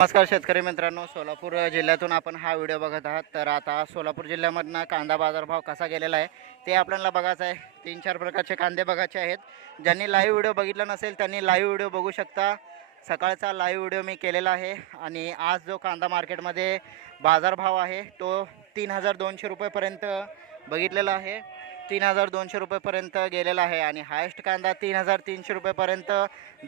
नमस्कार शेतकरी मित्रांनो सोलापूर जिल्ह्यातून आपण हा व्हिडिओ बघत आहात. तर आता सोलापूर जिल्ह्यामधनं कांदा बाजारभाव कसा गेलेला आहे ते आपल्याला बघायचं आहे. तीन चार प्रकारचे कांदे बघायचे आहेत. ज्यांनी लाईव्ह व्हिडिओ बघितला नसेल त्यांनी लाईव्ह व्हिडिओ बघू शकता. सकाळचा लाईव्ह व्हिडिओ मी केलेला आहे आणि आज जो कांदा मार्केटमध्ये बाजारभाव आहे तो तीन हजार दोनशे रुपयेपर्यंत बघितलेला आहे. तीन हजार दोनशे रुपयेपर्यंत गेलेला आहे आणि हायेस्ट कांदा तीन हजार तीनशे रुपयेपर्यंत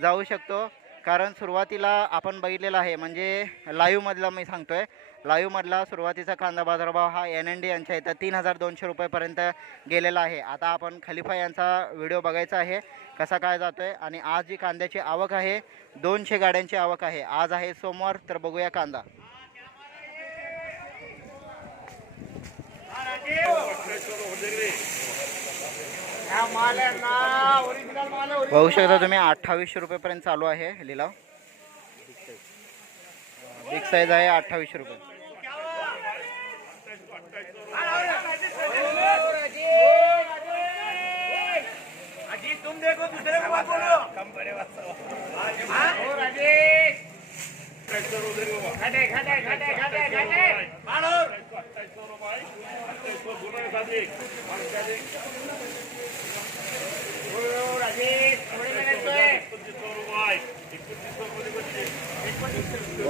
जाऊ शकतो. कारण सुरुवातीला आपण बघितलेलं आहे म्हणजे लाईव्हमधला मी सांगतो आहे लाईव्हमधला सुरुवातीचा कांदा बाजारभाव हा एन एन डी यांच्या इथं तीन हजार दोनशे रुपयेपर्यंत गेलेला आहे. आता आपण खलिफा यांचा व्हिडिओ बघायचा आहे कसा काय जातो आहे आणि आज जी कांद्याची आवक आहे दोनशे गाड्यांची आवक आहे. आज आहे सोमवार तर बघूया कांदा. बघू शकता तुम्ही अठ्ठावीसशे रुपयेपर्यंत चालू आहे लिलाव. बिग साईज आहे अठ्ठावीसशे रुपये. तुम देखो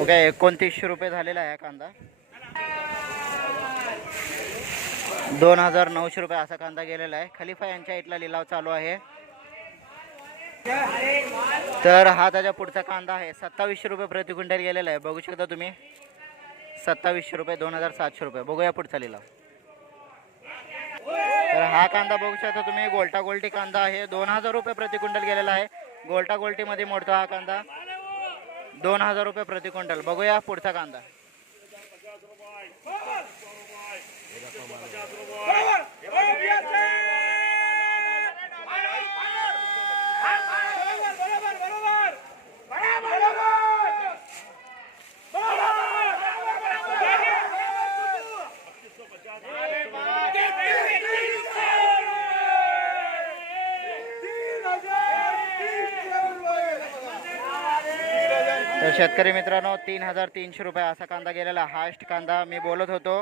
ओके एकोणतीसशे रुपये झालेला आहे कांदा. दोन हजार नऊशे रुपये असा कांदा गेलेला आहे. खलिफा यांच्या इथला लिलाव चालू आहे. तर हा त्याच्या पुढचा कांदा आहे. सत्तावीसशे रुपये प्रति क्विंटल गेलेला आहे. बघू शकता तुम्ही. सत्तावीसशे रुपये दोन हजार सातशे रुपये. बघूया पुढचा लिलाव. तर हा कांदा बघू शकता तुम्ही गोल्टा गोल्टी कांदा आहे दोन हजार रुपये प्रति क्विंटल गेलेला आहे गोल्टा गोल्टीमध्ये मोडतो हा कांदा दोन हजार रुपये प्रति क्विंटल बघूया पुढचा कांदा तर शेतकरी मित्रांनो तीन हजार तीनशे रुपये असा कांदा गेलेला. हायस्ट कांदा मी बोलत होतो.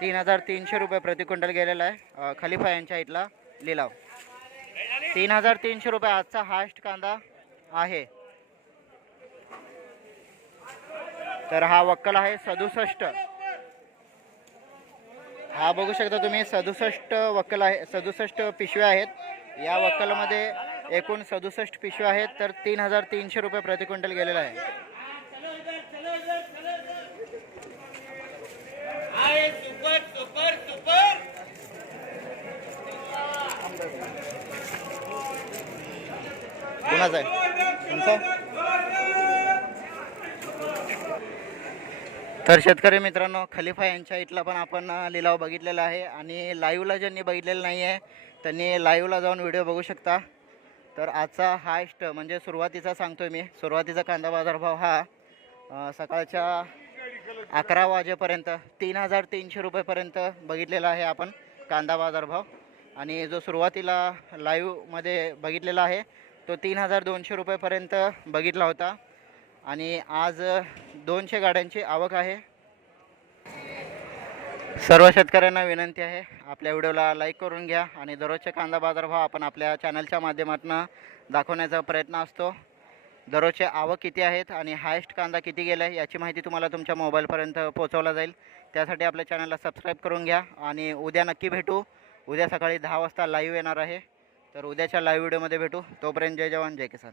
तीन हजार तीनशे रुपये प्रति क्विंटल गेलेला आहे. खलिफा यांच्या इथला लिलाव. तीन हजार तीनशे रुपये आजचा हायस्ट कांदा आहे. तर हा वक्कल आहे सदुसष्ट. हा बघू शकता तुम्ही सदुसष्ट वक्कल आहे सदुसष्ट पिशव्या आहेत. या वक्कलमध्ये एकूण सदुसष्ट पिशव्या आहेत तर तीन हजार तीनशे रुपये प्रति क्विंटल गेलेला आहे. सुपर सुपर सुपर आहे तर शेतकरी मित्रांनो खलिफा यांच्या इथला पण आपण लिलाव बघितलेला आहे आणि लाईव्हला ज्यांनी बघितलेलं नाही आहे त्यांनी लाईव्हला जाऊन व्हिडिओ बघू शकता. तर आजचा हायस्ट म्हणजे सुरुवातीचा सांगतोय मी. सुरुवातीचा कांदा बाजारभाव हा सकाळच्या अकरा वाजेपर्यंत तीन हजार तीनशे रुपयेपर्यंत बघितलेला आहे आपण कांदा बाजारभाव आणि जो सुरुवातीला लाईव्हमध्ये बघितलेला आहे तो तीन हजार दोनशे रुपयेपर्यंत बघितला होता. आणि आज दोनशे गाड्यांची आवक आहे. सर्व शेतकऱ्यांना विनंती आहे आपल्या व्हिडिओला लाईक करून घ्या. आणि दररोजचे कांदा बाजारभाव आपण आपल्या चॅनलच्या माध्यमातून दाखवण्याचा प्रयत्न असतो. दररोजचे आवक किती आहेत आणि हायेस्ट कांदा किती गेला आहे याची माहिती तुम्हाला तुमच्या मोबाईलपर्यंत पोहोचवला जाईल. त्यासाठी आपल्या चॅनलला सबस्क्राईब करून घ्या आणि उद्या नक्की भेटू. उद्या सकाळी दहा वाजता लाईव्ह येणार आहे. तर उद्याच्या लाईव्ह व्हिडिओमध्ये भेटू. तोपर्यंत जय जवान जय किसान.